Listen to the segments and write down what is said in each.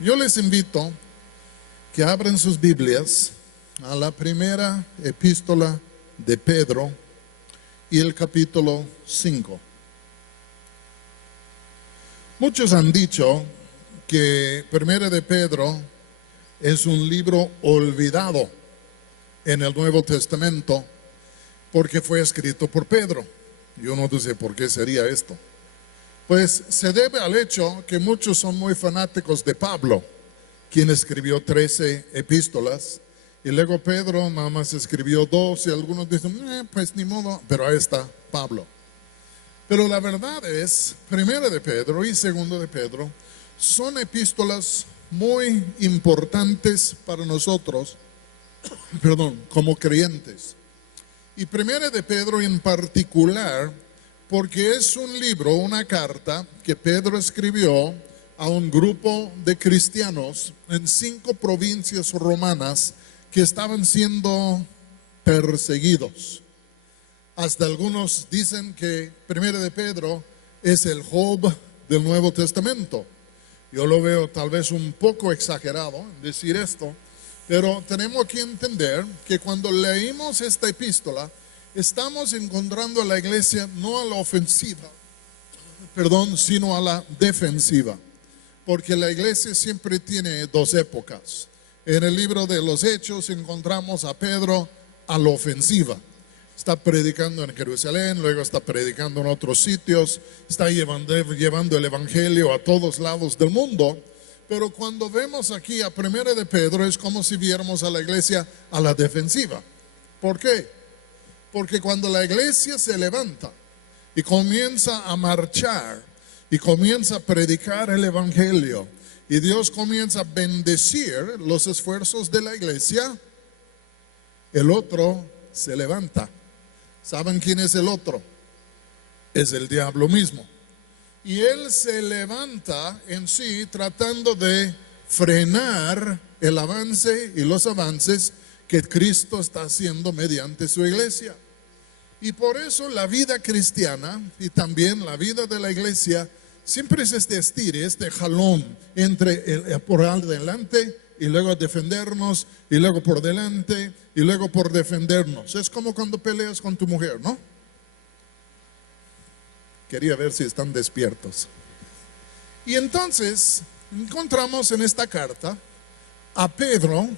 Yo les invito que abran sus Biblias a la primera epístola de Pedro y el capítulo 5. Muchos han dicho que Primera de Pedro es un libro olvidado en el Nuevo Testamento porque fue escrito por Pedro. Y uno dice, ¿por qué sería esto? Pues se debe al hecho que muchos son muy fanáticos de Pablo, quien escribió 13 epístolas, y luego Pedro nada más escribió 2, y algunos dicen, pues ni modo, pero ahí está Pablo. Pero la verdad es, Primera de Pedro y Segundo de Pedro son epístolas muy importantes para nosotros, como creyentes. Y Primera de Pedro en particular, porque es un libro, una carta que Pedro escribió a un grupo de cristianos en 5 provincias romanas que estaban siendo perseguidos. Hasta algunos dicen que Primera de Pedro es el Job del Nuevo Testamento. Yo lo veo tal vez un poco exagerado en decir esto, pero tenemos que entender que cuando leímos esta epístola, estamos encontrando a la iglesia no a la ofensiva, sino a la defensiva. Porque la iglesia siempre tiene 2 épocas. En el libro de los Hechos encontramos a Pedro a la ofensiva. Está predicando en Jerusalén, luego está predicando en otros sitios, está llevando el evangelio a todos lados del mundo. Pero cuando vemos aquí a Primera de Pedro es como si viéramos a la iglesia a la defensiva. ¿Por qué? Porque cuando la iglesia se levanta y comienza a marchar y comienza a predicar el evangelio y Dios comienza a bendecir los esfuerzos de la iglesia, el otro se levanta. ¿Saben quién es el otro? Es el diablo mismo. Y él se levanta en sí tratando de frenar el avance y los avances que Cristo está haciendo mediante su iglesia. Y por eso la vida cristiana y también la vida de la iglesia siempre es este estire, este jalón entre por adelante y luego defendernos, y luego por delante y luego por defendernos. Es como cuando peleas con tu mujer, ¿no? Quería ver si están despiertos. Y entonces encontramos en esta carta a Pedro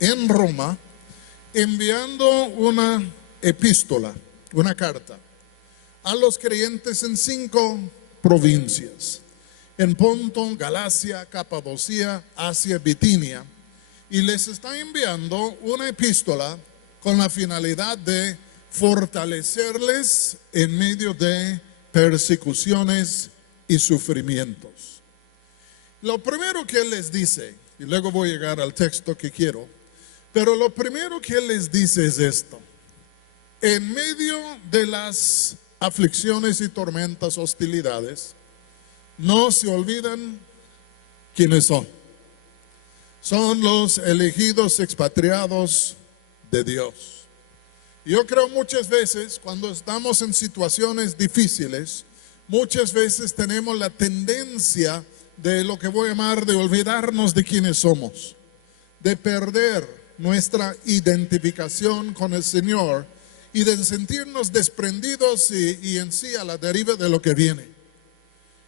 en Roma enviando una epístola, una carta a los creyentes en 5 provincias, en Ponto, Galacia, Capadocia, Asia, Bitinia, y les está enviando una epístola con la finalidad de fortalecerles en medio de persecuciones y sufrimientos. Lo primero que él les dice, y luego voy a llegar al texto que quiero, pero lo primero que él les dice es esto: en medio de las aflicciones y tormentas, hostilidades, no se olvidan quiénes son. Son los elegidos expatriados de Dios. Yo creo muchas veces cuando estamos en situaciones difíciles, muchas veces tenemos la tendencia de lo que voy a llamar de olvidarnos de quiénes somos, de perder nuestra identificación con el Señor y de sentirnos desprendidos y en sí a la deriva de lo que viene.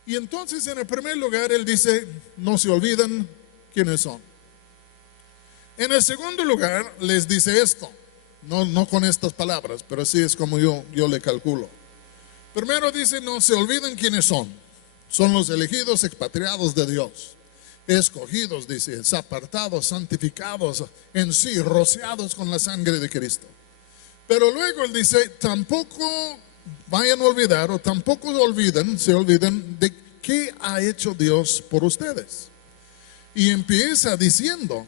Y entonces en el primer lugar él dice, no se olviden quiénes son. En el segundo lugar les dice esto, no con estas palabras, pero así es como yo le calculo. Primero dice, no se olviden quiénes son. Son los elegidos expatriados de Dios. Escogidos, dice, apartados, santificados, en sí, rociados con la sangre de Cristo. Pero luego él dice, tampoco vayan a olvidar o tampoco se olviden de qué ha hecho Dios por ustedes. Y empieza diciendo,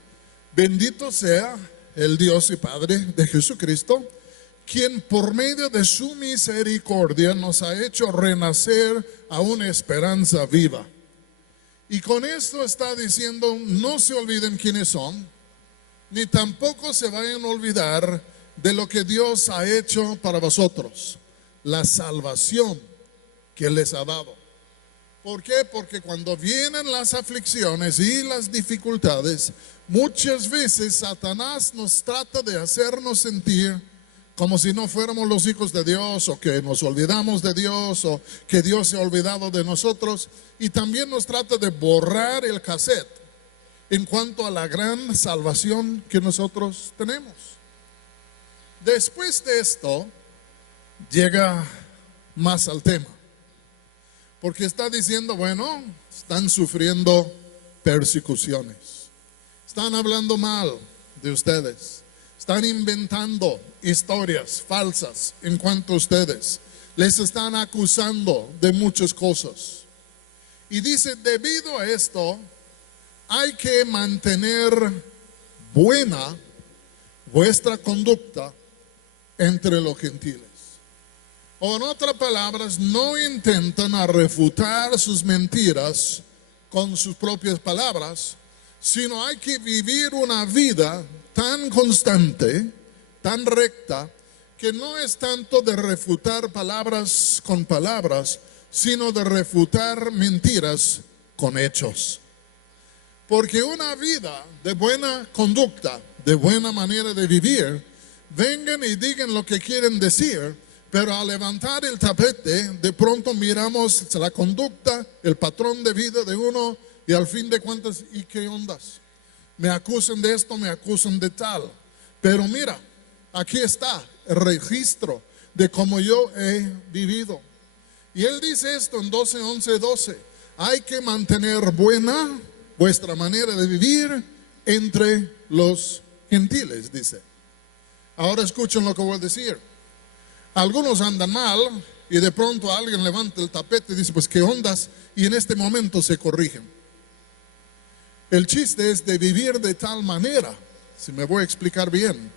bendito sea el Dios y Padre de Jesucristo, quien por medio de su misericordia nos ha hecho renacer a una esperanza viva. Y con esto está diciendo, no se olviden quiénes son, ni tampoco se vayan a olvidar de lo que Dios ha hecho para vosotros, la salvación que les ha dado. ¿Por qué? Porque cuando vienen las aflicciones y las dificultades, muchas veces Satanás nos trata de hacernos sentir como si no fuéramos los hijos de Dios, o que nos olvidamos de Dios, o que Dios se ha olvidado de nosotros. Y también nos trata de borrar el cassette en cuanto a la gran salvación que nosotros tenemos. Después de esto, llega más al tema. Porque está diciendo, bueno, están sufriendo persecuciones. Están hablando mal de ustedes. Están inventando historias falsas en cuanto a ustedes. Les están acusando de muchas cosas. Y dice, debido a esto, hay que mantener buena vuestra conducta entre los gentiles. O en otras palabras, no intentan refutar sus mentiras con sus propias palabras, sino hay que vivir una vida tan constante, tan recta, que no es tanto de refutar palabras con palabras, sino de refutar mentiras con hechos. Porque una vida de buena conducta, de buena manera de vivir, vengan y digan lo que quieren decir, pero al levantar el tapete, de pronto miramos la conducta, el patrón de vida de uno, y al fin de cuentas, ¿y qué ondas? Me acusan de esto, me acusan de tal. Pero mira, aquí está el registro de cómo yo he vivido. Y él dice esto en 12:11-12. Hay que mantener buena vuestra manera de vivir entre los gentiles, dice. Ahora escuchen lo que voy a decir. Algunos andan mal y de pronto alguien levanta el tapete y dice, pues qué ondas, y en este momento se corrigen. El chiste es de vivir de tal manera, si me voy a explicar bien,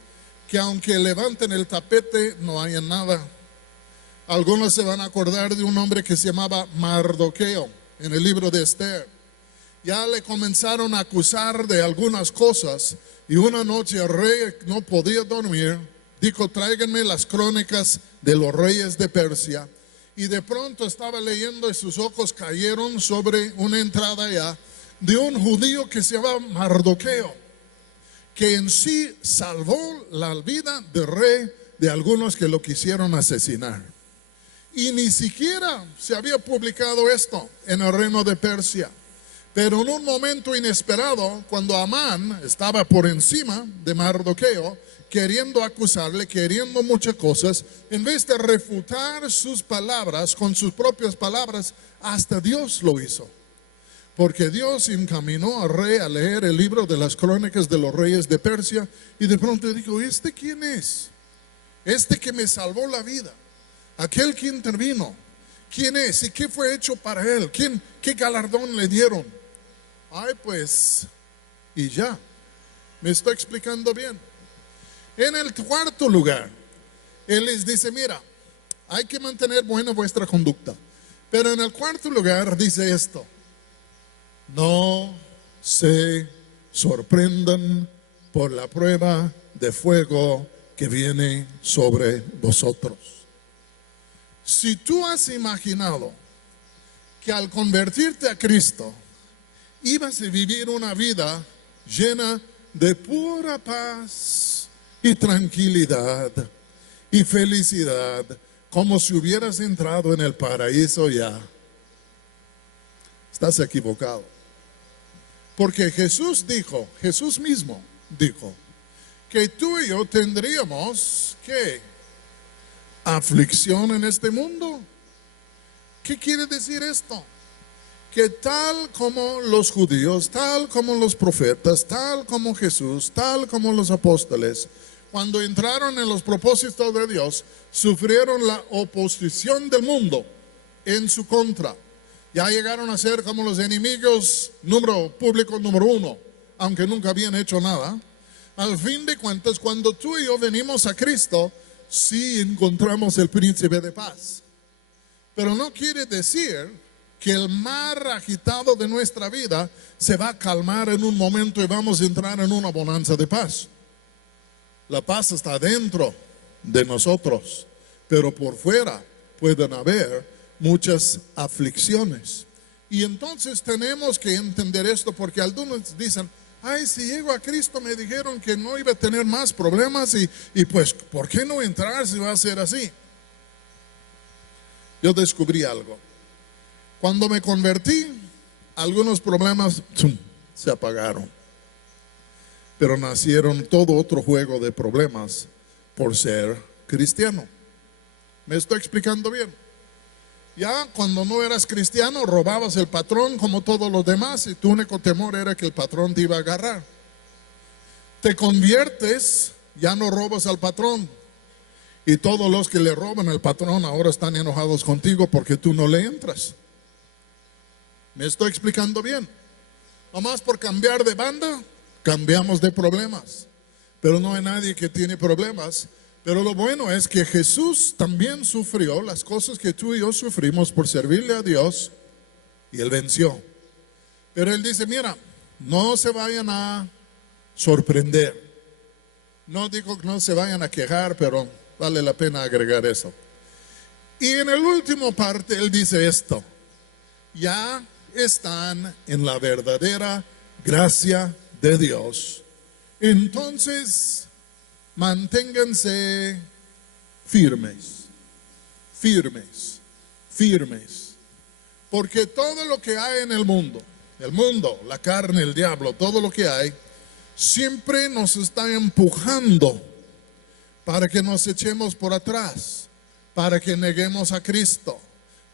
que aunque levanten el tapete no haya nada. Algunos se van a acordar de un hombre que se llamaba Mardoqueo en el libro de Esther. Ya le comenzaron a acusar de algunas cosas y una noche el rey no podía dormir. Dijo, tráiganme las crónicas de los reyes de Persia. Y de pronto estaba leyendo y sus ojos cayeron sobre una entrada allá de un judío que se llama Mardoqueo, que en sí salvó la vida del rey de algunos que lo quisieron asesinar. Y ni siquiera se había publicado esto en el reino de Persia. Pero en un momento inesperado, cuando Amán estaba por encima de Mardoqueo, queriendo acusarle, queriendo muchas cosas, en vez de refutar sus palabras con sus propias palabras, hasta Dios lo hizo. Porque Dios encaminó al rey a leer el libro de las crónicas de los reyes de Persia y de pronto dijo, ¿este quién es? Este que me salvó la vida, aquel que intervino, ¿quién es? ¿Y qué fue hecho para él? ¿Qué galardón le dieron? Ay, pues, y ya, me estoy explicando bien. En el cuarto lugar, él les dice, mira, hay que mantener buena vuestra conducta. Pero en el cuarto lugar dice esto, no se sorprendan por la prueba de fuego que viene sobre vosotros. Si tú has imaginado que al convertirte a Cristo, ibas a vivir una vida llena de pura paz y tranquilidad y felicidad, como si hubieras entrado en el paraíso ya, estás equivocado. Porque Jesús mismo dijo, que tú y yo tendríamos, ¿qué? Aflicción en este mundo. ¿Qué quiere decir esto? Que tal como los judíos, tal como los profetas, tal como Jesús, tal como los apóstoles, cuando entraron en los propósitos de Dios, sufrieron la oposición del mundo en su contra. Ya llegaron a ser como los enemigos públicos número 1, aunque nunca habían hecho nada. Al fin de cuentas, cuando tú y yo venimos a Cristo, sí encontramos el príncipe de paz. Pero no quiere decir que el mar agitado de nuestra vida se va a calmar en un momento y vamos a entrar en una bonanza de paz. La paz está dentro de nosotros, pero por fuera pueden haber muchas aflicciones. Y entonces tenemos que entender esto, porque algunos dicen, ay, si llego a Cristo me dijeron que no iba a tener más problemas y pues, ¿por qué no entrar si va a ser así? Yo descubrí algo. Cuando me convertí, algunos problemas se apagaron. Pero nacieron todo otro juego de problemas por ser cristiano. ¿Me estoy explicando bien? Ya cuando no eras cristiano, robabas el patrón como todos los demás y tu único temor era que el patrón te iba a agarrar. Te conviertes, ya no robas al patrón. Y todos los que le roban al patrón ahora están enojados contigo porque tú no le entras. ¿Me estoy explicando bien? Nomás por cambiar de banda, cambiamos de problemas. Pero no hay nadie que tiene problemas. Pero lo bueno es que Jesús también sufrió las cosas que tú y yo sufrimos por servirle a Dios, y Él venció. Pero Él dice, mira, no se vayan a sorprender. No digo que no se vayan a quejar, pero vale la pena agregar eso. Y en el último parte Él dice esto: ya están en la verdadera gracia de Dios. Entonces, manténganse firmes, firmes, firmes. Porque todo lo que hay en el mundo, la carne, el diablo, todo lo que hay, siempre nos está empujando para que nos echemos por atrás, para que neguemos a Cristo,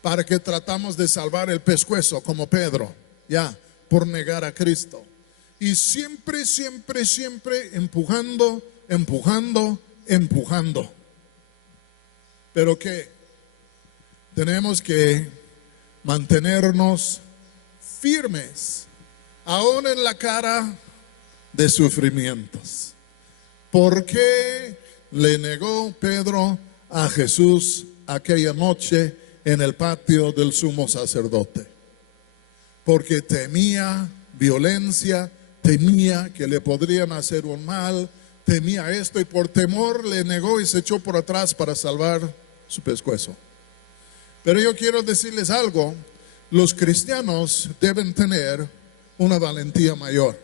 para que tratamos de salvar el pescuezo como Pedro, ya, por negar a Cristo. Y siempre, siempre, siempre empujando, empujando, empujando. Pero que tenemos que mantenernos firmes, aún en la cara de sufrimientos. ¿Por qué le negó Pedro a Jesús aquella noche en el patio del sumo sacerdote? Porque temía violencia, temía que le podrían hacer un mal, temía esto, y por temor le negó y se echó por atrás para salvar su pescuezo. Pero yo quiero decirles algo: los cristianos deben tener una valentía mayor.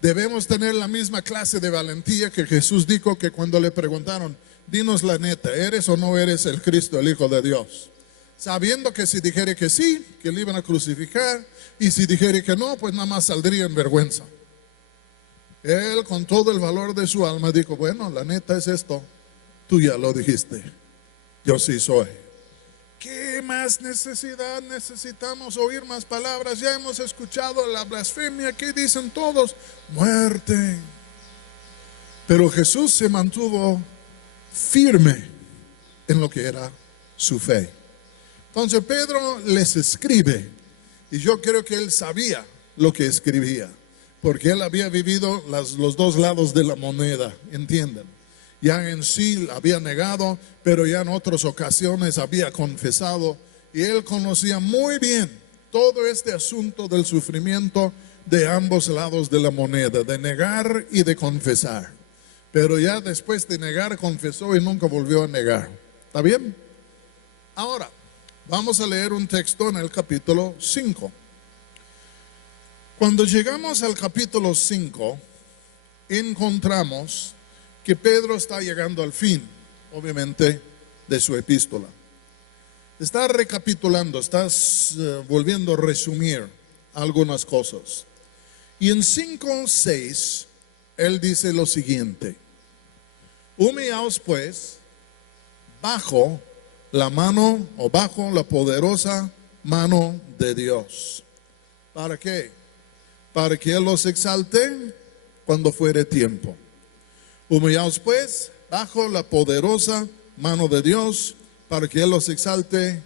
Debemos tener la misma clase de valentía que Jesús dijo que cuando le preguntaron, dinos la neta, ¿eres o no eres el Cristo, el Hijo de Dios? Sabiendo que si dijere que sí, que le iban a crucificar, y si dijere que no, pues nada más saldría en vergüenza. Él, con todo el valor de su alma, dijo, bueno, la neta es esto, tú ya lo dijiste, yo sí soy. ¿Qué más necesidad necesitamos? Oír más palabras. Ya hemos escuchado la blasfemia. ¿Qué dicen todos? Muerte. Pero Jesús se mantuvo firme en lo que era su fe. Entonces Pedro les escribe, y yo creo que él sabía lo que escribía, porque él había vivido los dos lados de la moneda, ¿entienden? Ya en sí había negado, pero ya en otras ocasiones había confesado, y él conocía muy bien todo este asunto del sufrimiento de ambos lados de la moneda, de negar y de confesar. Pero ya después de negar, confesó y nunca volvió a negar. ¿Está bien? Ahora, vamos a leer un texto en el capítulo 5. Cuando llegamos al capítulo 5, encontramos que Pedro está llegando al fin, obviamente, de su epístola. Está recapitulando, está volviendo a resumir algunas cosas. Y en 5:6, él dice lo siguiente: humillaos pues bajo la mano o bajo la poderosa mano de Dios. ¿Para qué? Para que Él los exalte cuando fuere tiempo. Humillaos pues bajo la poderosa mano de Dios, para que Él los exalte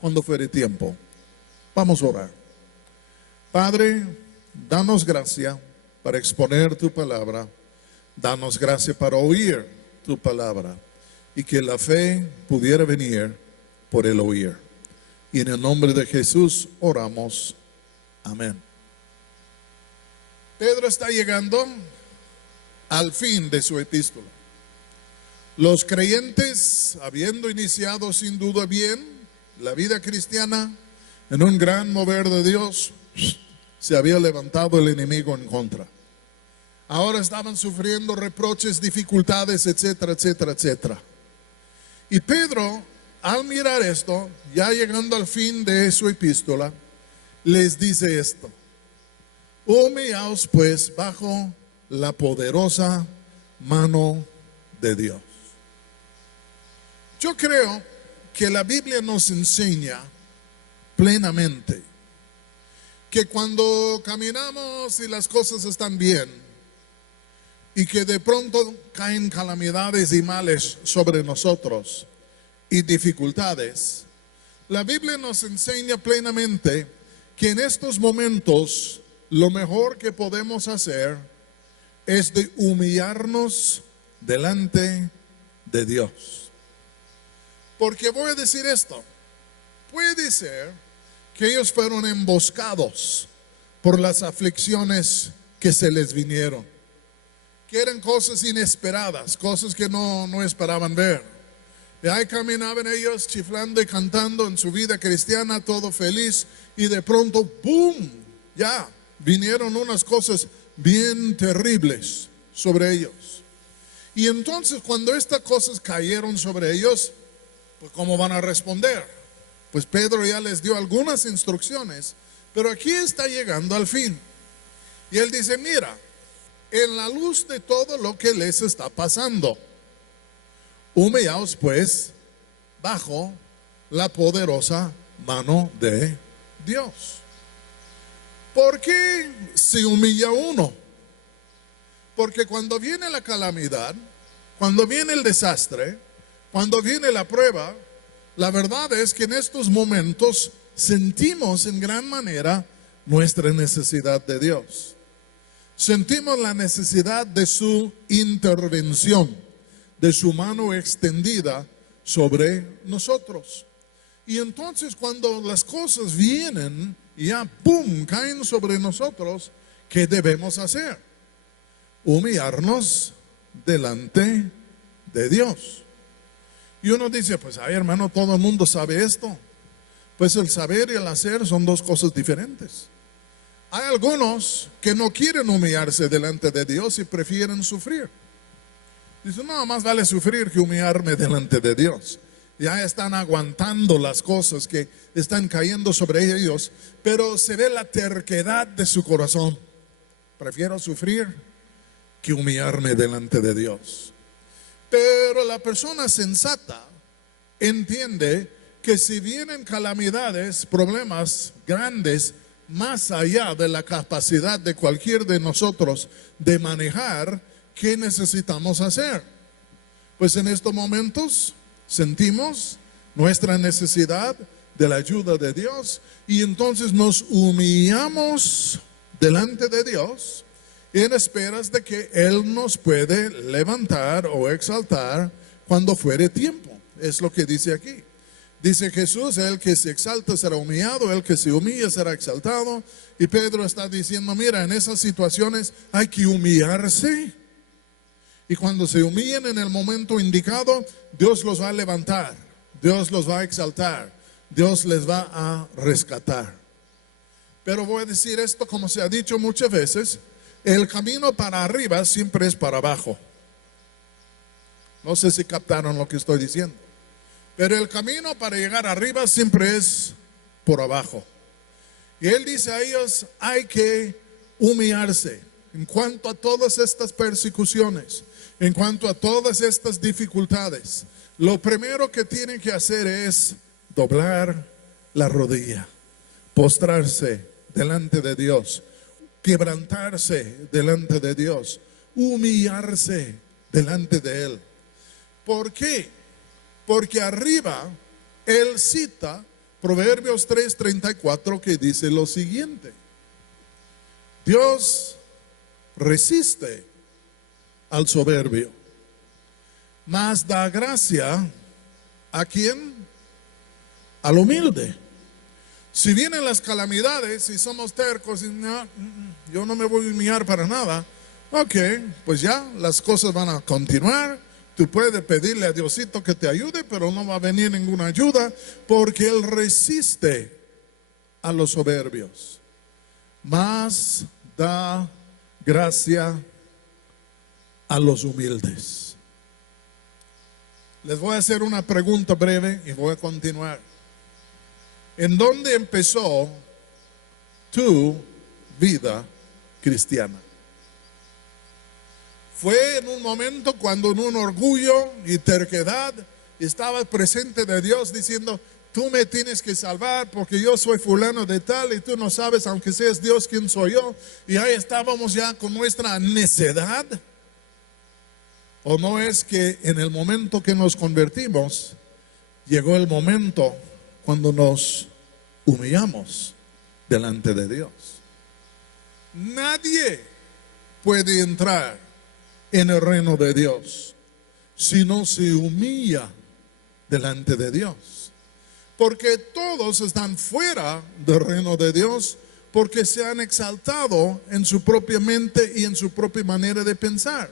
cuando fuere tiempo. Vamos a orar. Padre, danos gracia para exponer tu palabra. Danos gracia para oír tu palabra, y que la fe pudiera venir por el oír. Y en el nombre de Jesús oramos. Amén. Pedro está llegando al fin de su epístola. Los creyentes, habiendo iniciado sin duda bien la vida cristiana, En un gran mover de Dios, se había levantado el enemigo en contra. Ahora estaban sufriendo reproches, dificultades, etcétera, etcétera, etcétera. Y Pedro, al mirar esto, ya llegando al fin de su epístola, les dice esto: humillaos pues bajo la poderosa mano de Dios. Yo creo que la Biblia nos enseña plenamente que cuando caminamos y las cosas están bien y que de pronto caen calamidades y males sobre nosotros y dificultades, la Biblia nos enseña plenamente que en estos momentos lo mejor que podemos hacer es de humillarnos delante de Dios. Porque voy a decir esto: puede ser que ellos fueron emboscados por las aflicciones que se les vinieron, que eran cosas inesperadas, cosas que no esperaban ver. Y ahí caminaban ellos chiflando y cantando en su vida cristiana, todo feliz, y de pronto, ¡boom!, ya vinieron unas cosas bien terribles sobre ellos. Y entonces cuando estas cosas cayeron sobre ellos, pues ¿cómo van a responder? Pues Pedro ya les dio algunas instrucciones, pero aquí está llegando al fin. Y él dice: mira, en la luz de todo lo que les está pasando, humillaos pues bajo la poderosa mano de Dios. ¿Por qué se humilla uno? Porque cuando viene la calamidad, cuando viene el desastre, cuando viene la prueba, la verdad es que en estos momentos sentimos en gran manera nuestra necesidad de Dios. Sentimos la necesidad de su intervención, de su mano extendida sobre nosotros. Y entonces cuando las cosas vienen y ya ¡pum!, caen sobre nosotros, ¿qué debemos hacer? Humillarnos delante de Dios. Y uno dice: pues ay, hermano, todo el mundo sabe esto. Pues el saber y el hacer son dos cosas diferentes. Hay algunos que no quieren humillarse delante de Dios y prefieren sufrir. Dicen: no, más vale sufrir que humillarme delante de Dios. Ya están aguantando las cosas que están cayendo sobre ellos, pero se ve la terquedad de su corazón. Prefiero sufrir que humillarme delante de Dios. Pero la persona sensata entiende que si vienen calamidades, problemas grandes, más allá de la capacidad de cualquier de nosotros de manejar, ¿qué necesitamos hacer? Pues en estos momentos sentimos nuestra necesidad de la ayuda de Dios y entonces nos humillamos delante de Dios en esperas de que Él nos puede levantar o exaltar cuando fuere tiempo. Es lo que dice aquí. Dice Jesús: el que se exalta será humillado, el que se humilla será exaltado. Y Pedro está diciendo: mira, en esas situaciones hay que humillarse. Y cuando se humillen en el momento indicado, Dios los va a levantar, Dios los va a exaltar, Dios les va a rescatar. Pero voy a decir esto como se ha dicho muchas veces: el camino para arriba siempre es para abajo. No sé si captaron lo que estoy diciendo. Pero el camino para llegar arriba siempre es por abajo. Y él dice a ellos: hay que humillarse en cuanto a todas estas persecuciones, en cuanto a todas estas dificultades. Lo primero que tienen que hacer es doblar la rodilla, postrarse delante de Dios, quebrantarse delante de Dios, humillarse delante de Él. ¿Por qué? Porque arriba Él cita Proverbios 3:34, que dice lo siguiente: Dios resiste al soberbio, mas da gracia ¿a quién? Al humilde. Si vienen las calamidades y somos tercos y no, yo no me voy a humillar para nada, ok, pues ya las cosas van a continuar. Tú puedes pedirle a Diosito que te ayude, pero no va a venir ninguna ayuda porque Él resiste a los soberbios, mas da gracia a los humildes. Les voy a hacer una pregunta breve y voy a continuar. ¿En dónde empezó tu vida cristiana? ¿Fue en un momento cuando en un orgullo y terquedad estabas presente de Dios diciendo, tú me tienes que salvar porque yo soy fulano de tal y tú no sabes, aunque seas Dios, quién soy yo? Y ahí estábamos ya con nuestra necedad. ¿O no es que en el momento que nos convertimos, llegó el momento cuando nos humillamos delante de Dios? Nadie puede entrar en el reino de Dios si no se humilla delante de Dios. Porque todos están fuera del reino de Dios porque se han exaltado en su propia mente y en su propia manera de pensar.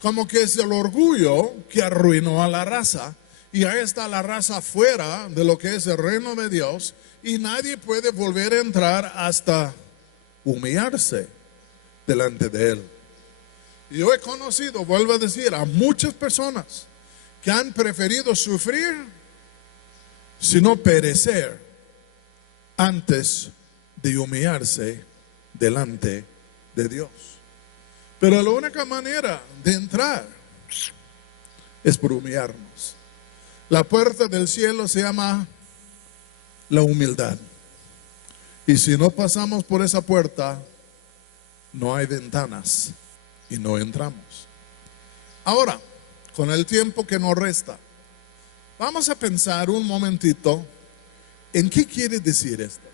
Como que es el orgullo que arruinó a la raza. Y ahí está la raza fuera de lo que es el reino de Dios. Y nadie puede volver a entrar hasta humillarse delante de Él. Yo he conocido, vuelvo a decir, a muchas personas que han preferido sufrir, sino perecer, antes de humillarse delante de Dios. Pero la única manera de entrar es por humillarnos. La puerta del cielo se llama la humildad. Y si no pasamos por esa puerta, no hay ventanas y no entramos. Ahora, con el tiempo que nos resta, vamos a pensar un momentito en qué quiere decir esto.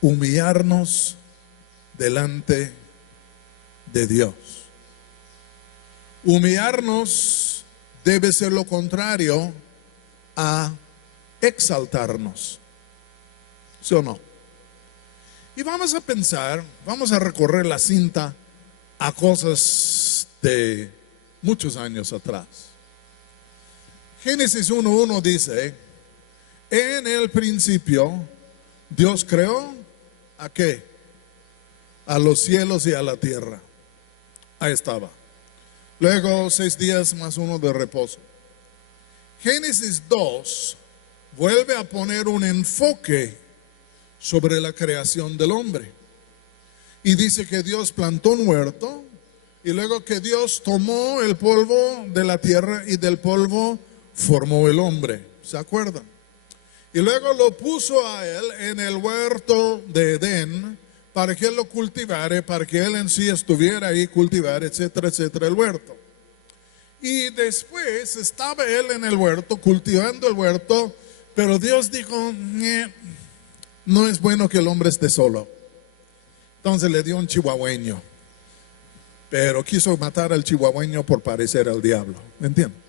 Humillarnos delante de Dios. Humillarnos debe ser lo contrario a exaltarnos. ¿Sí o no? Y vamos a pensar, vamos a recorrer la cinta a cosas de muchos años atrás. Génesis 1:1 dice, en el principio Dios creó ¿a qué? A los cielos y a la tierra. Ahí estaba. Luego 6 días más 1 de reposo. Génesis 2 vuelve a poner un enfoque sobre la creación del hombre. Y dice que Dios plantó un huerto y luego que Dios tomó el polvo de la tierra y del polvo formó el hombre. ¿Se acuerdan? Y luego lo puso a él en el huerto de Edén para que él lo cultivara, para que él en sí estuviera ahí, cultivar, etcétera, etcétera, el huerto. Y después estaba él en el huerto, cultivando el huerto, pero Dios dijo, no es bueno que el hombre esté solo. Entonces le dio un chihuahueño, pero quiso matar al chihuahueño por parecer al diablo. ¿Me entienden?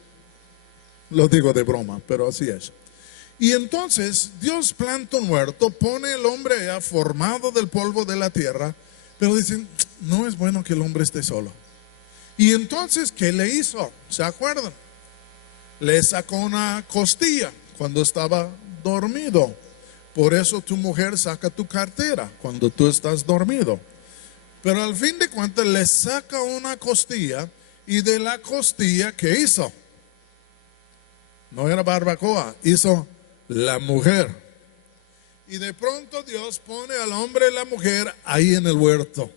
Lo digo de broma, pero así es. Y entonces Dios planta un huerto, pone el hombre ya formado del polvo de la tierra, pero dicen, no es bueno que el hombre esté solo. Y entonces, ¿qué le hizo? ¿Se acuerdan? Le sacó una costilla cuando estaba dormido. Por eso tu mujer saca tu cartera cuando tú estás dormido. Pero al fin de cuentas le saca una costilla y de la costilla, ¿qué hizo? No era barbacoa, hizo la mujer. Y de pronto Dios pone al hombre y la mujer ahí en el huerto.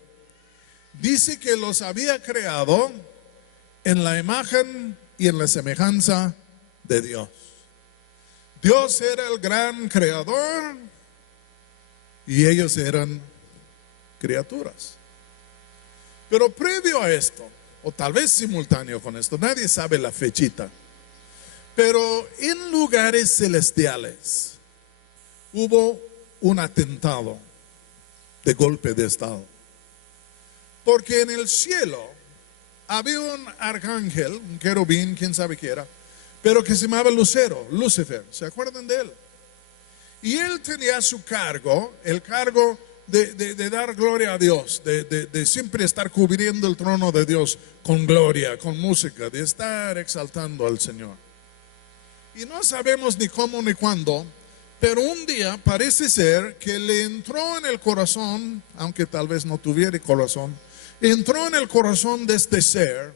Dice que los había creado en la imagen y en la semejanza de Dios. Dios era el gran creador y ellos eran criaturas. Pero previo a esto, o tal vez simultáneo con esto, nadie sabe la fechita, pero en lugares celestiales hubo un atentado de golpe de estado. Porque en el cielo había un arcángel, un querubín, quién sabe qué era, pero que se llamaba Lucero, Lucifer. ¿Se acuerdan de él? Y él tenía a su cargo, el cargo de dar gloria a Dios, de siempre estar cubriendo el trono de Dios con gloria, con música, de estar exaltando al Señor. Y no sabemos ni cómo ni cuándo, Pero un día parece ser que le entró en el corazón, aunque tal vez no tuviera corazón, entró en el corazón de este ser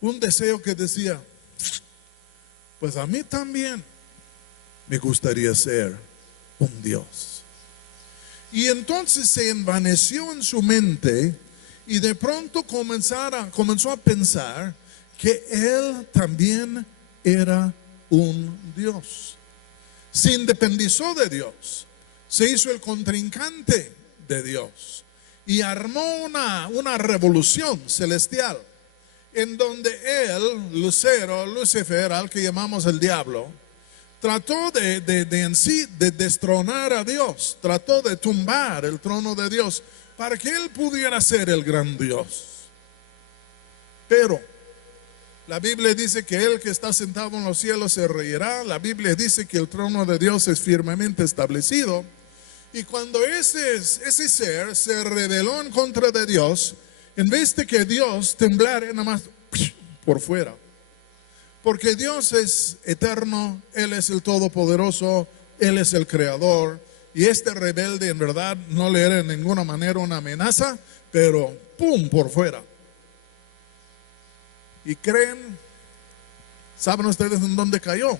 un deseo que decía, pues a mí también me gustaría ser un Dios. Y entonces se envaneció en su mente y de pronto comenzó a pensar que él también era un Dios. Se independizó de Dios, se hizo el contrincante de Dios y armó una revolución celestial en donde él, Lucifer, al que llamamos el diablo, trató de destronar a Dios, trató de tumbar el trono de Dios para que él pudiera ser el gran Dios. Pero la Biblia dice que el que está sentado en los cielos se reirá. La Biblia dice que el trono de Dios es firmemente establecido. Y cuando ese ser se rebeló en contra de Dios, en vez de que Dios temblara nada más por fuera, porque Dios es eterno, Él es el todopoderoso, Él es el creador, y este rebelde en verdad no le era en ninguna manera una amenaza, pero ¡pum!, por fuera. Y creen, ¿saben ustedes en dónde cayó?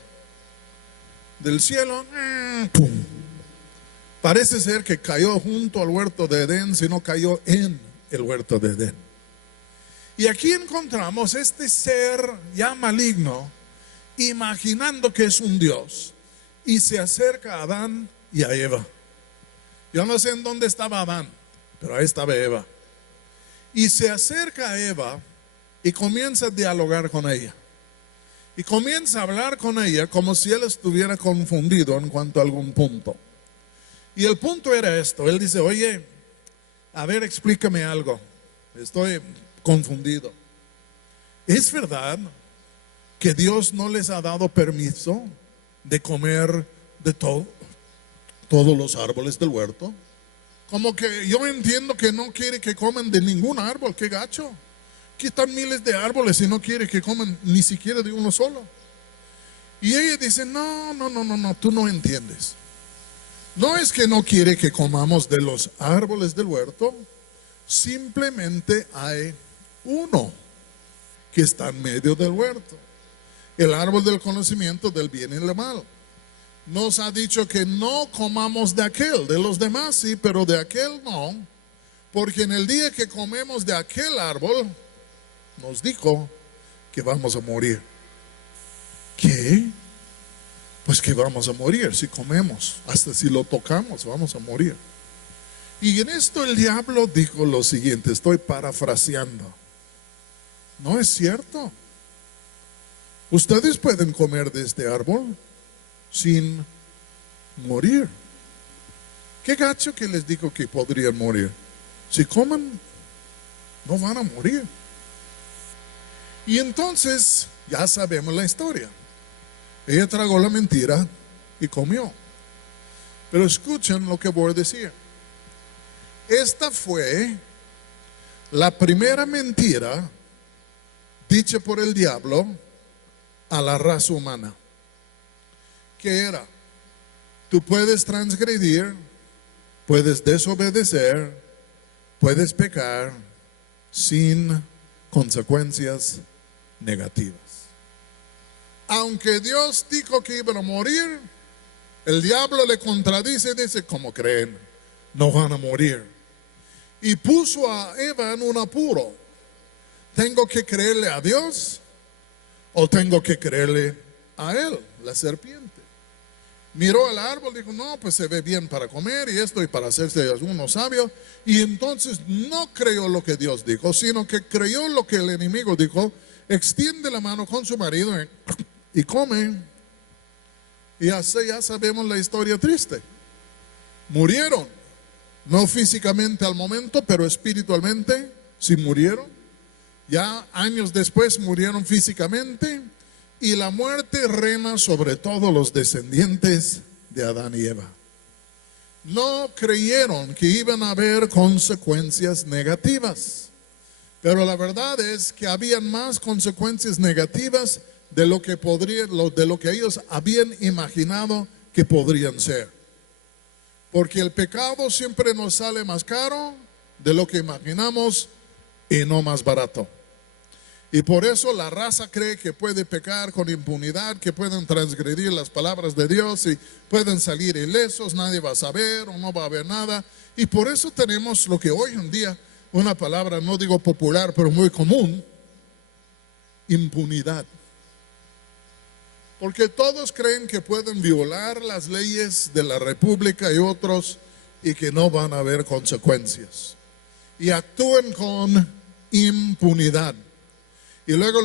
Del cielo, ¡pum! Parece ser que cayó junto al huerto de Edén, sino cayó en el huerto de Edén. Y aquí encontramos este ser ya maligno, imaginando que es un Dios, y se acerca a Adán y a Eva. Yo no sé en dónde estaba Adán, pero ahí estaba Eva. Y se acerca a Eva y comienza a dialogar con ella. Y comienza a hablar con ella como si él estuviera confundido en cuanto a algún punto. Y el punto era esto. Él dice, oye, a ver, explícame algo. Estoy confundido. ¿Es verdad que Dios no les ha dado permiso de comer de todos los árboles del huerto? Como que yo entiendo que no quiere que coman de ningún árbol. ¡Qué gacho! Aquí están miles de árboles y no quiere que coman ni siquiera de uno solo. Y ella dice, no, tú no entiendes. No es que no quiere que comamos de los árboles del huerto, simplemente hay uno que está en medio del huerto, el árbol del conocimiento del bien y del mal. Nos ha dicho que no comamos de aquel, de los demás sí, pero de aquel no, porque en el día que comemos de aquel árbol, nos dijo que vamos a morir. ¿Qué? Pues que vamos a morir si comemos, hasta si lo tocamos vamos a morir. Y en esto el diablo dijo lo siguiente, estoy parafraseando. No es cierto. Ustedes pueden comer de este árbol sin morir. Qué gacho que les digo que podrían morir. Si comen, no van a morir. Y entonces ya sabemos la historia. Ella tragó la mentira y comió. Pero escuchen lo que voy a decir. Esta fue la primera mentira dicha por el diablo a la raza humana. ¿Qué era? Tú puedes transgredir, puedes desobedecer, puedes pecar sin consecuencias negativas. Aunque Dios dijo que iban a morir, el diablo le contradice y dice, ¿cómo creen? No van a morir. Y puso a Eva en un apuro. ¿Tengo que creerle a Dios o tengo que creerle a él, la serpiente? Miró el árbol, dijo, no, pues se ve bien para comer y esto y para hacerse uno sabio. Y entonces no creyó lo que Dios dijo, sino que creyó lo que el enemigo dijo. Extiende la mano con su marido y come. Y así ya sabemos la historia triste. Murieron, no físicamente al momento, pero espiritualmente sí murieron. Ya años después murieron físicamente. Y la muerte reina sobre todos los descendientes de Adán y Eva. No creyeron que iban a haber consecuencias negativas. Pero la verdad es que habían más consecuencias negativas de lo que ellos habían imaginado que podrían ser. Porque el pecado siempre nos sale más caro de lo que imaginamos y no más barato. Y por eso la raza cree que puede pecar con impunidad, que pueden transgredir las palabras de Dios y pueden salir ilesos, nadie va a saber o no va a haber nada. Y por eso tenemos lo que hoy en día, una palabra no digo popular, pero muy común, impunidad. Porque todos creen que pueden violar las leyes de la República y otros y que no van a haber consecuencias. Y actúan con impunidad. Y luego,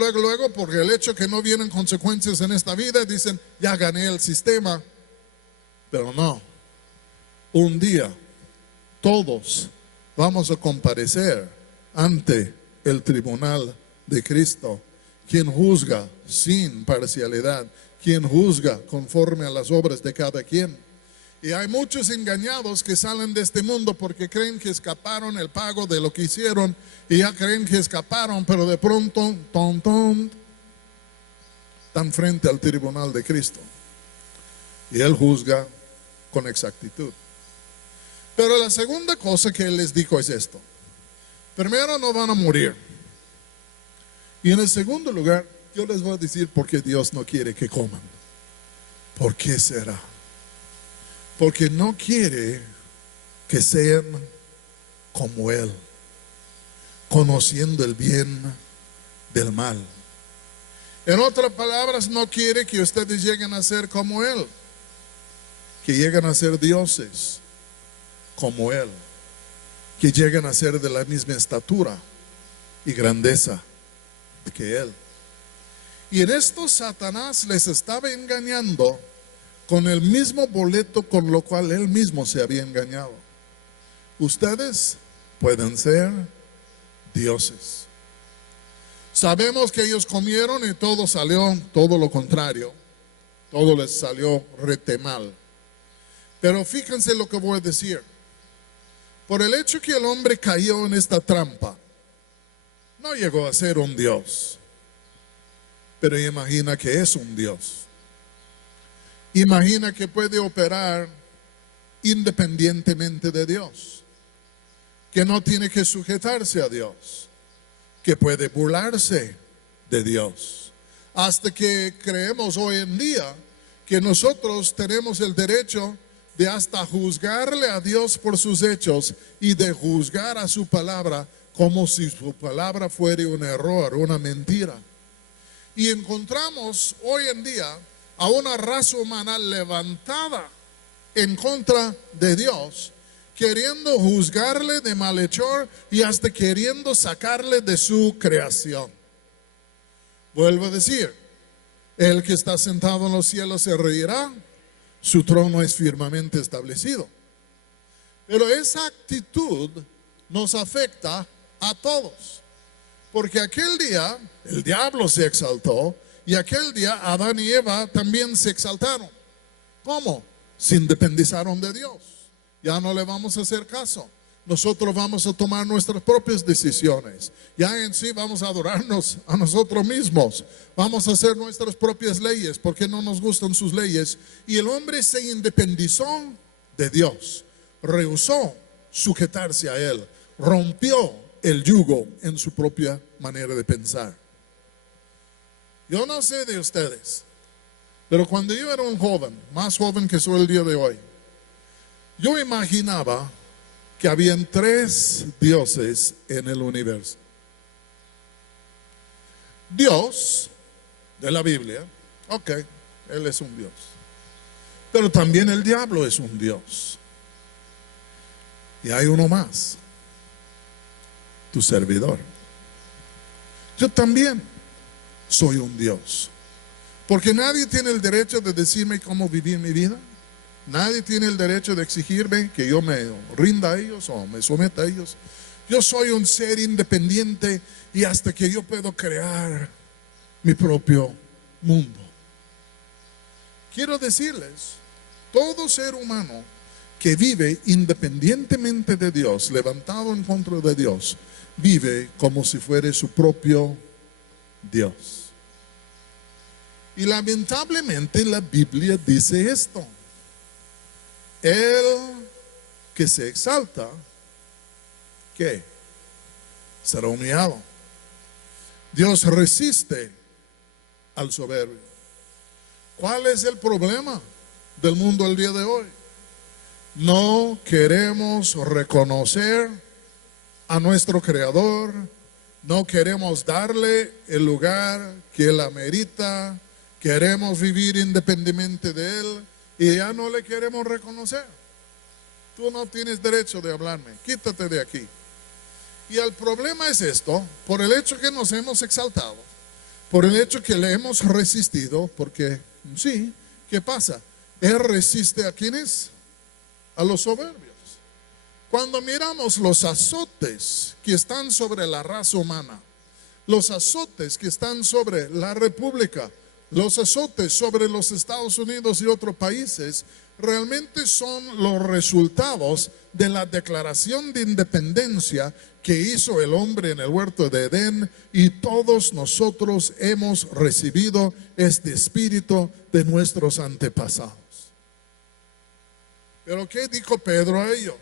porque el hecho que no vienen consecuencias en esta vida, dicen, ya gané el sistema. Pero no, un día todos vamos a comparecer ante el tribunal de Cristo, quien juzga sin parcialidad, quien juzga conforme a las obras de cada quien. Y hay muchos engañados que salen de este mundo porque creen que escaparon el pago de lo que hicieron y ya creen que escaparon, pero de pronto, están frente al tribunal de Cristo. Y Él juzga con exactitud. Pero la segunda cosa que Él les dijo es esto. Primero, no van a morir. Y en el segundo lugar, yo les voy a decir por qué Dios no quiere que coman. ¿Por qué será? Porque no quiere que sean como Él, conociendo el bien del mal. En otras palabras, no quiere que ustedes lleguen a ser como Él, que lleguen a ser dioses como Él, que lleguen a ser de la misma estatura y grandeza que Él. Y en esto Satanás les estaba engañando con el mismo boleto con lo cual Él mismo se había engañado. Ustedes pueden ser dioses. Sabemos que ellos comieron y todo salió, todo lo contrario. Todo les salió rete mal. Pero fíjense lo que voy a decir. Por el hecho que el hombre cayó en esta trampa, no llegó a ser un Dios. Pero imagina que es un Dios. Imagina que puede operar independientemente de Dios, que no tiene que sujetarse a Dios, que puede burlarse de Dios. Hasta que creemos hoy en día que nosotros tenemos el derecho de hasta juzgarle a Dios por sus hechos y de juzgar a su palabra como si su palabra fuera un error, una mentira. Y encontramos hoy en día a una raza humana levantada en contra de Dios, queriendo juzgarle de malhechor y hasta queriendo sacarle de su creación. Vuelvo a decir, el que está sentado en los cielos se reirá, su trono es firmemente establecido. Pero esa actitud nos afecta a todos, porque aquel día el diablo se exaltó y aquel día Adán y Eva también se exaltaron. ¿Cómo? Se independizaron de Dios. Ya no le vamos a hacer caso. Nosotros vamos a tomar nuestras propias decisiones. Ya en sí vamos a adorarnos a nosotros mismos. Vamos a hacer nuestras propias leyes porque no nos gustan sus leyes. Y el hombre se independizó de Dios. Rehusó sujetarse a Él. Rompió el yugo en su propia manera de pensar. Yo no sé de ustedes, pero cuando yo era un joven, más joven que soy el día de hoy, yo imaginaba que habían 3 dioses en el universo. Dios de la Biblia, ok, Él es un Dios. Pero también el diablo es un Dios. Y hay uno más, tu servidor. Yo también soy un Dios. Porque nadie tiene el derecho de decirme cómo vivir mi vida. Nadie tiene el derecho de exigirme que yo me rinda a ellos o me someta a ellos. Yo soy un ser independiente y hasta que yo puedo crear mi propio mundo. Quiero decirles, todo ser humano que vive independientemente de Dios, levantado en contra de Dios, vive como si fuera su propio Dios. Y lamentablemente la Biblia dice esto. El que se exalta, ¿qué? Será humillado. Dios resiste al soberbio. ¿Cuál es el problema del mundo el día de hoy? No queremos reconocer a nuestro Creador, no queremos darle el lugar que Él amerita, queremos vivir independientemente de Él y ya no le queremos reconocer. Tú no tienes derecho de hablarme, quítate de aquí. Y el problema es esto, por el hecho que nos hemos exaltado, por el hecho que le hemos resistido, porque sí, ¿qué pasa? Él resiste a ¿quiénes? A los soberbios. Cuando miramos los azotes que están sobre la raza humana, los azotes que están sobre la República, los azotes sobre los Estados Unidos y otros países, realmente son los resultados de la declaración de independencia que hizo el hombre en el huerto de Edén, y todos nosotros hemos recibido este espíritu de nuestros antepasados. Pero ¿qué dijo Pedro a ellos?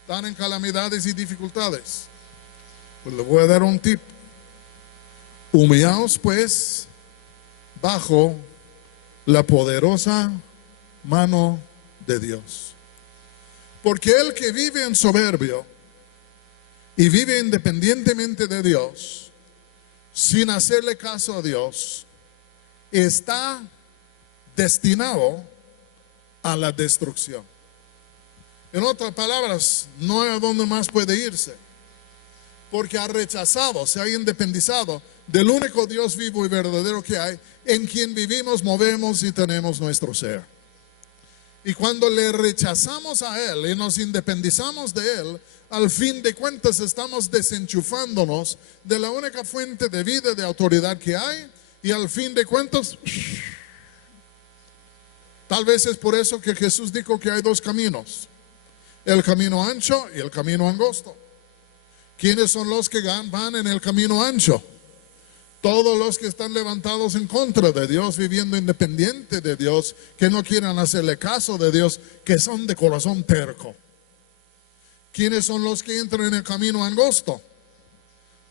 Están en calamidades y dificultades. Pues le voy a dar un tip. Humillaos pues bajo la poderosa mano de Dios. Porque el que vive en soberbio y vive independientemente de Dios, sin hacerle caso a Dios, está destinado a la destrucción. En otras palabras, no hay a dónde más puede irse, porque ha rechazado, se ha independizado del único Dios vivo y verdadero que hay, en quien vivimos, movemos y tenemos nuestro ser. Y cuando le rechazamos a Él y nos independizamos de Él, al fin de cuentas estamos desenchufándonos de la única fuente de vida y de autoridad que hay, y al fin de cuentas, tal vez es por eso que Jesús dijo que hay dos caminos: el camino ancho y el camino angosto. ¿Quiénes son los que van en el camino ancho? Todos los que están levantados en contra de Dios, viviendo independiente de Dios, que no quieran hacerle caso de Dios, que son de corazón terco. ¿Quiénes son los que entran en el camino angosto?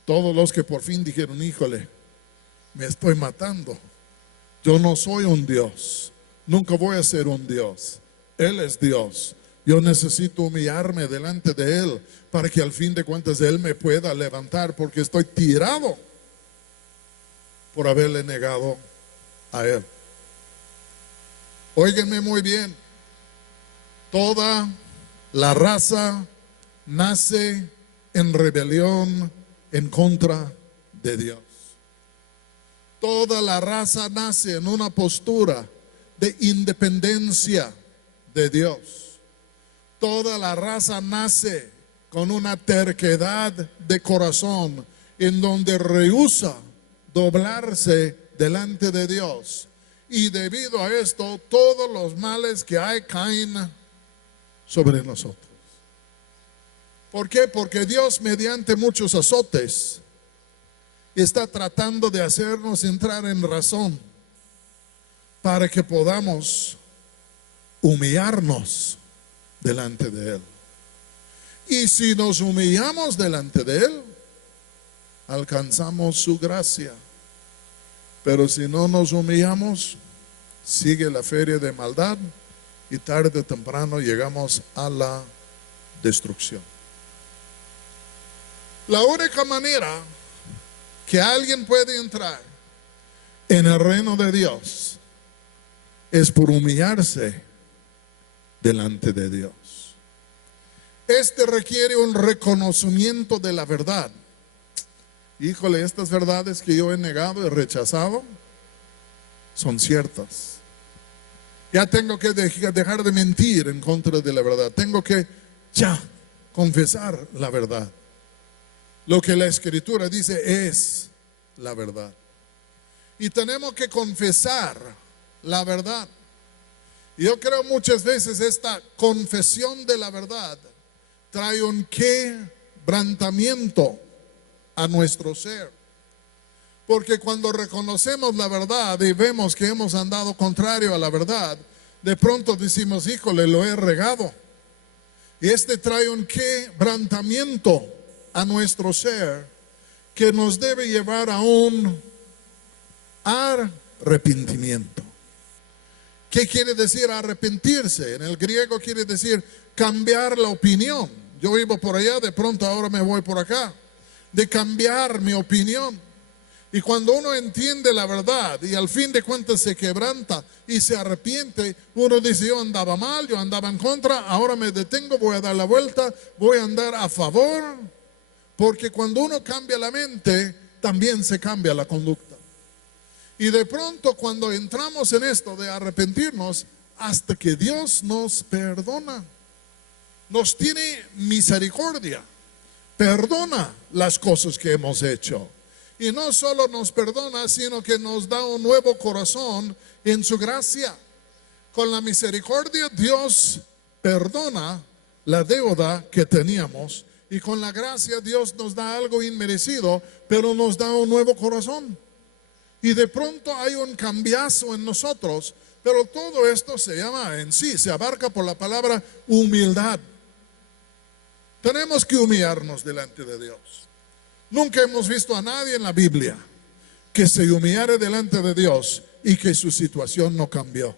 Todos los que por fin dijeron: híjole, me estoy matando. Yo no soy un Dios, nunca voy a ser un Dios. Él es Dios. Yo necesito humillarme delante de Él para que al fin de cuentas Él me pueda levantar, porque estoy tirado por haberle negado a Él. Óiganme muy bien, toda la raza nace en rebelión en contra de Dios. Toda la raza nace en una postura de independencia de Dios. Toda la raza nace con una terquedad de corazón en donde rehúsa doblarse delante de Dios. Y debido a esto, todos los males que hay caen sobre nosotros. ¿Por qué? Porque Dios, mediante muchos azotes, está tratando de hacernos entrar en razón para que podamos humillarnos delante de Él. Y si nos humillamos delante de Él, alcanzamos su gracia. Pero si no nos humillamos, sigue la feria de maldad y tarde o temprano llegamos a la destrucción. La única manera que alguien puede entrar en el reino de Dios es por humillarse delante de Dios. Este requiere un reconocimiento de la verdad. Híjole, estas verdades que yo he negado y rechazado son ciertas. Ya tengo que dejar de mentir en contra de la verdad. Tengo que ya confesar la verdad. Lo que la Escritura dice es la verdad. Y tenemos que confesar la verdad. Y yo creo muchas veces esta confesión de la verdad trae un quebrantamiento a nuestro ser. Porque cuando reconocemos la verdad y vemos que hemos andado contrario a la verdad, de pronto decimos, híjole, lo he regado. Y trae un quebrantamiento a nuestro ser que nos debe llevar a un arrepentimiento. ¿Qué quiere decir arrepentirse? En el griego quiere decir cambiar la opinión. Yo vivo por allá, de pronto ahora me voy por acá. De cambiar mi opinión. Y cuando uno entiende la verdad y al fin de cuentas se quebranta y se arrepiente, uno dice, yo andaba mal, yo andaba en contra, ahora me detengo, voy a dar la vuelta, voy a andar a favor. Porque cuando uno cambia la mente, también se cambia la conducta. Y de pronto cuando entramos en esto de arrepentirnos, hasta que Dios nos perdona, nos tiene misericordia, perdona las cosas que hemos hecho. Y no solo nos perdona, sino que nos da un nuevo corazón en su gracia. Con la misericordia Dios perdona la deuda que teníamos. Y con la gracia Dios nos da algo inmerecido, pero nos da un nuevo corazón. Y de pronto hay un cambiazo en nosotros, pero todo esto se llama en sí, se abarca por la palabra humildad. Tenemos que humillarnos delante de Dios. Nunca hemos visto a nadie en la Biblia que se humillara delante de Dios y que su situación no cambió.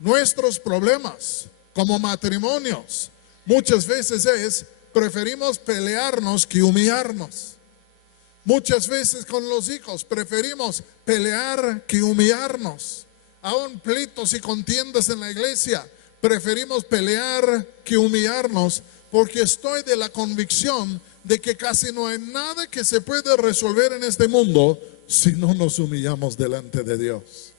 Nuestros problemas como matrimonios muchas veces preferimos pelearnos que humillarnos. Muchas veces con los hijos preferimos pelear que humillarnos. Aún pleitos y contiendas en la iglesia, preferimos pelear que humillarnos, porque estoy de la convicción de que casi no hay nada que se pueda resolver en este mundo si no nos humillamos delante de Dios.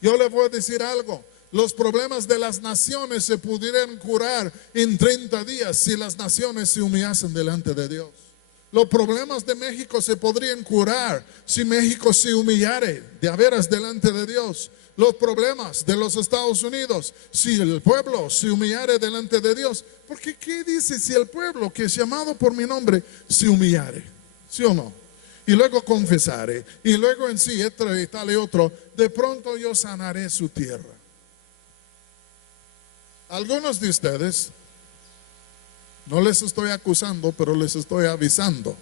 Yo le voy a decir algo. Los problemas de las naciones se pudieran curar en 30 días si las naciones se humillasen delante de Dios. Los problemas de México se podrían curar si México se humillare de a veras delante de Dios. Los problemas de los Estados Unidos, si el pueblo se humillare delante de Dios. Porque ¿qué dice si el pueblo que es llamado por mi nombre se humillare? ¿Sí o no? Y luego confesare, y luego en sí, y tal y otro, de pronto yo sanaré su tierra. Algunos de ustedes, no les estoy acusando, pero les estoy avisando.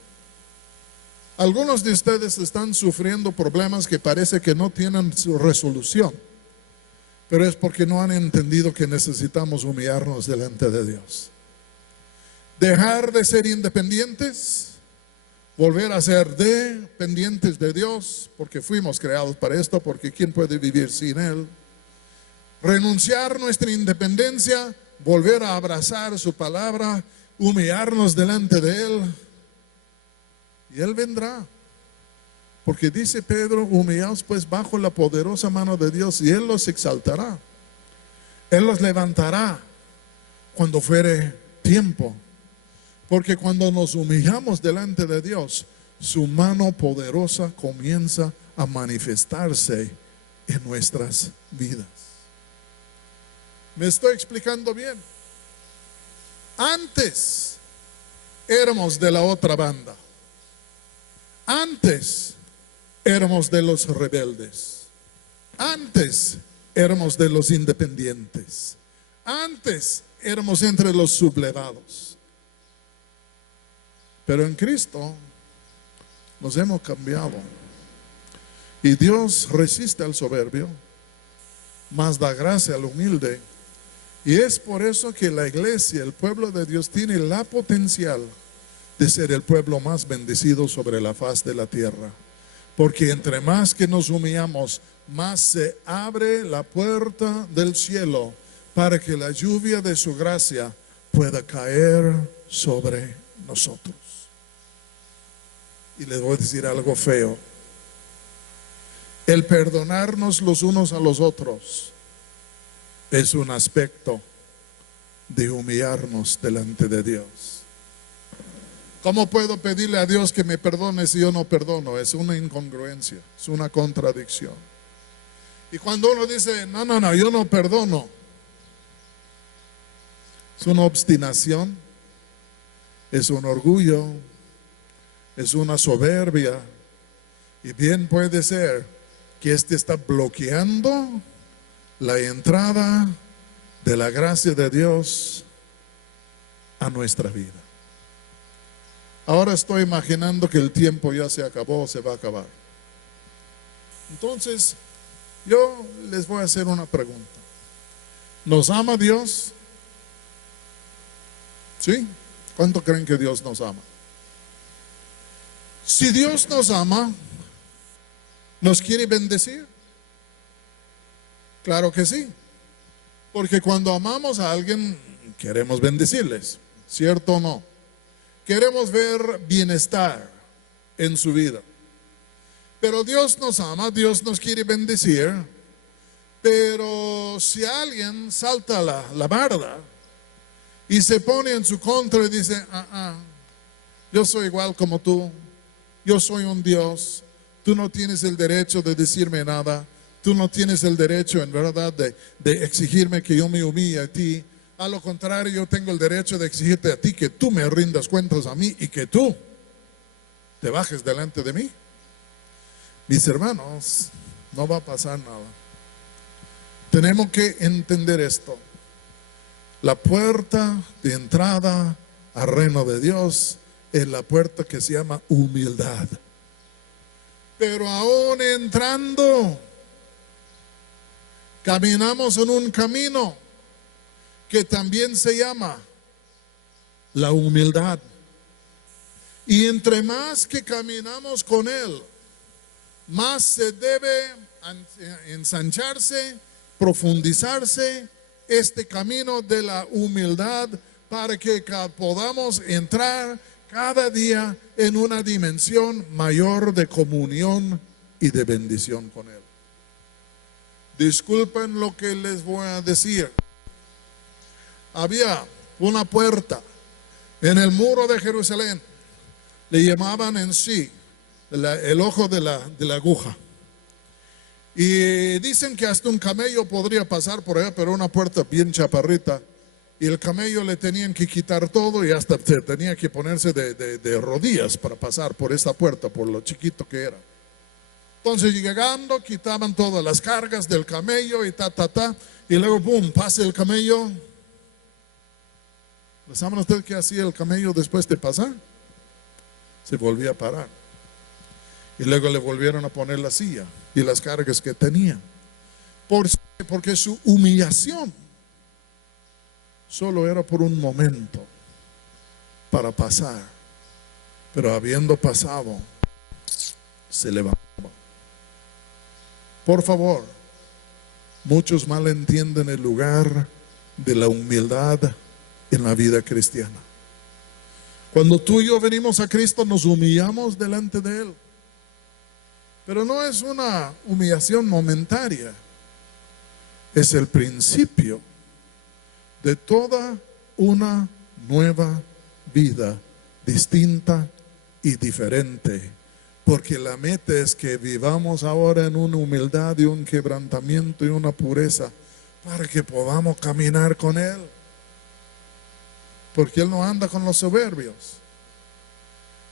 Algunos de ustedes están sufriendo problemas que parece que no tienen su resolución, pero es porque no han entendido que necesitamos humillarnos delante de Dios. Dejar de ser independientes, volver a ser dependientes de Dios, porque fuimos creados para esto, porque ¿quién puede vivir sin Él? Renunciar nuestra independencia, volver a abrazar su palabra, humillarnos delante de Él, y Él vendrá. Porque dice Pedro, humillaos pues bajo la poderosa mano de Dios y Él los exaltará. Él los levantará cuando fuere tiempo. Porque cuando nos humillamos delante de Dios, su mano poderosa comienza a manifestarse en nuestras vidas. ¿Me estoy explicando bien? Antes éramos de la otra banda. Antes éramos de los rebeldes. Antes éramos de los independientes. Antes éramos entre los sublevados. Pero en Cristo nos hemos cambiado. Y Dios resiste al soberbio, mas da gracia al humilde. Y es por eso que la iglesia, el pueblo de Dios, tiene la potencial de ser el pueblo más bendecido sobre la faz de la tierra. Porque entre más que nos humillamos, más se abre la puerta del cielo para que la lluvia de su gracia pueda caer sobre nosotros. Y les voy a decir algo feo. El perdonarnos los unos a los otros es un aspecto de humillarnos delante de Dios. ¿Cómo puedo pedirle a Dios que me perdone si yo no perdono? Es una incongruencia, es una contradicción. Y cuando uno dice, no, yo no perdono, es una obstinación, es un orgullo, es una soberbia. Y bien puede ser que está bloqueando la entrada de la gracia de Dios a nuestra vida. Ahora estoy imaginando que el tiempo ya se acabó, se va a acabar. Entonces, yo les voy a hacer una pregunta. ¿Nos ama Dios? ¿Sí? ¿Cuánto creen que Dios nos ama? Si Dios nos ama, ¿nos quiere bendecir? Claro que sí. Porque cuando amamos a alguien, queremos bendecirles, ¿cierto o no? Queremos ver bienestar en su vida. Pero Dios nos ama, Dios nos quiere bendecir. Pero si alguien salta la barda y se pone en su contra y dice, yo soy igual como tú, yo soy un Dios, tú no tienes el derecho de decirme nada, tú no tienes el derecho en verdad de exigirme que yo me humille a ti. A lo contrario, yo tengo el derecho de exigirte a ti que tú me rindas cuentas a mí y que tú te bajes delante de mí. Mis hermanos, no va a pasar nada. Tenemos que entender esto. La puerta de entrada al reino de Dios es la puerta que se llama humildad. Pero aún entrando, caminamos en un camino que también se llama la humildad. Y entre más que caminamos con Él, más se debe ensancharse, profundizarse este camino de la humildad para que podamos entrar cada día en una dimensión mayor de comunión y de bendición con Él. Disculpen lo que les voy a decir. Había una puerta en el muro de Jerusalén, le llamaban en sí el ojo de la aguja. Y dicen que hasta un camello podría pasar por allá, pero una puerta bien chaparrita. Y el camello le tenían que quitar todo y hasta se tenía que ponerse de rodillas para pasar por esa puerta, por lo chiquito que era. Entonces llegando, quitaban todas las cargas del camello y y luego boom, pasa el camello. ¿Saben ustedes qué hacía el camello después de pasar? Se volvía a parar. Y luego le volvieron a poner la silla y las cargas que tenía. Porque su humillación solo era por un momento para pasar. Pero habiendo pasado, se levantaba. Por favor, muchos malentienden el lugar de la humildad en la vida cristiana. Cuando tú y yo venimos a Cristo, nos humillamos delante de Él. Pero no es una humillación momentaria. Es el principio de toda una nueva vida distinta y diferente. Porque la meta es que vivamos ahora en una humildad y un quebrantamiento y una pureza para que podamos caminar con Él. Porque Él no anda con los soberbios.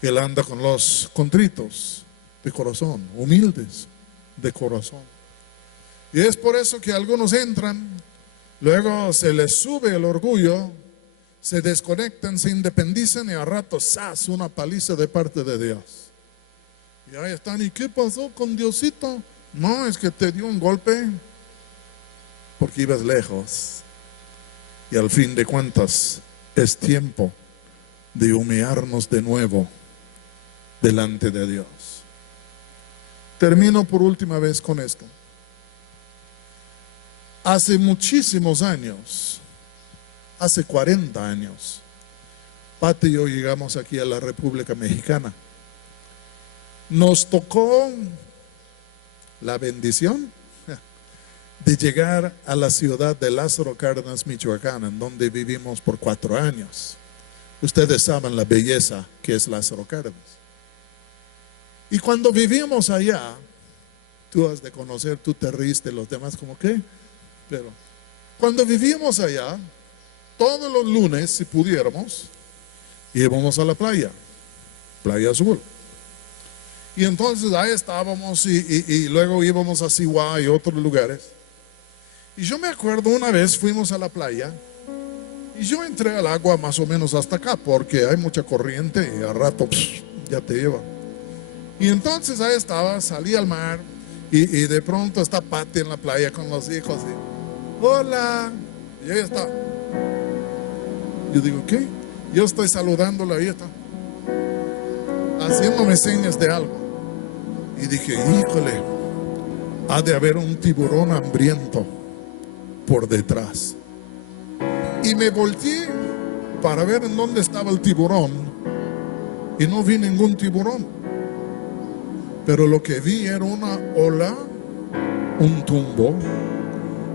Él anda con los contritos de corazón, humildes de corazón. Y es por eso que algunos entran, luego se les sube el orgullo, se desconectan, se independizan y a rato, ¡zas!, una paliza de parte de Dios. Y ahí están, ¿y qué pasó con Diosito? No, es que te dio un golpe porque ibas lejos. Y al fin de cuentas, es tiempo de humillarnos de nuevo delante de Dios. Termino por última vez con esto. Hace muchísimos años, hace 40 años, Pati y yo llegamos aquí a la República Mexicana. Nos tocó la bendición de llegar a la ciudad de Lázaro Cárdenas, Michoacán, en donde vivimos por 4 años. Ustedes saben la belleza que es Lázaro Cárdenas. Y cuando vivimos allá, tú has de conocer, tú te riste, los demás como que, pero cuando vivimos allá, todos los lunes, si pudiéramos, íbamos a la playa, Playa Azul. Y entonces ahí estábamos y luego íbamos a Sihuá y otros lugares. Y yo me acuerdo una vez fuimos a la playa y yo entré al agua más o menos hasta acá porque hay mucha corriente y al rato ya te lleva. Y entonces ahí estaba, salí al mar y de pronto está Pati en la playa con los hijos y hola, y ahí está. Yo digo, ¿qué? Yo estoy saludándola, ahí está, haciéndome señas de algo. Y dije, híjole, ha de haber un tiburón hambriento por detrás. Y me volteé para ver en dónde estaba el tiburón y no vi ningún tiburón. Pero lo que vi era una ola, un tumbo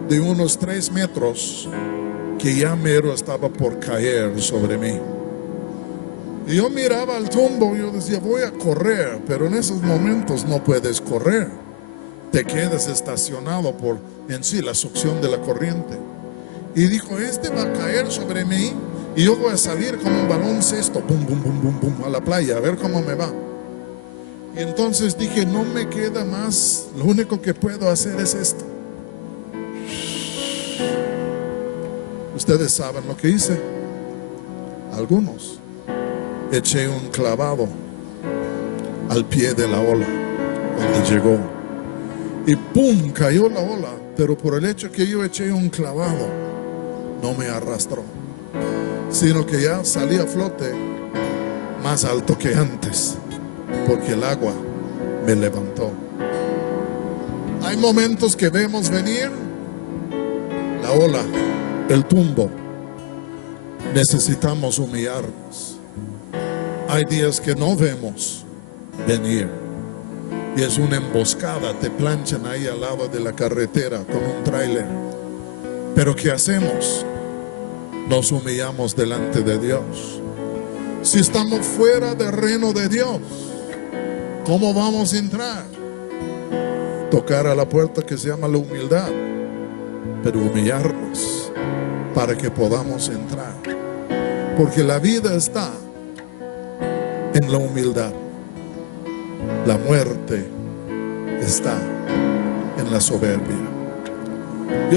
de unos 3 metros que ya mero estaba por caer sobre mí. Y yo miraba el tumbo y yo decía, voy a correr, pero en esos momentos no puedes correr. Te quedas estacionado por en sí la succión de la corriente. Y dijo, este va a caer sobre mí y yo voy a salir como un baloncesto, bum, bum, bum, bum, bum, a la playa, a ver cómo me va. Y entonces dije, no me queda más, lo único que puedo hacer es esto. Ustedes saben lo que hice. Algunos. Eché un clavado al pie de la ola cuando llegó. Y ¡pum! Cayó la ola. Pero por el hecho que yo eché un clavado, no me arrastró, sino que ya salí a flote más alto que antes, porque el agua me levantó. Hay momentos que vemos venir la ola, el tumbo. Necesitamos humillarnos. Hay días que no vemos venir y es una emboscada, te planchan ahí al lado de la carretera con un tráiler. Pero ¿qué hacemos? Nos humillamos delante de Dios. Si estamos fuera del reino de Dios, ¿cómo vamos a entrar? Tocar a la puerta que se llama la humildad, pero humillarnos para que podamos entrar. Porque la vida está en la humildad. La muerte está en la soberbia.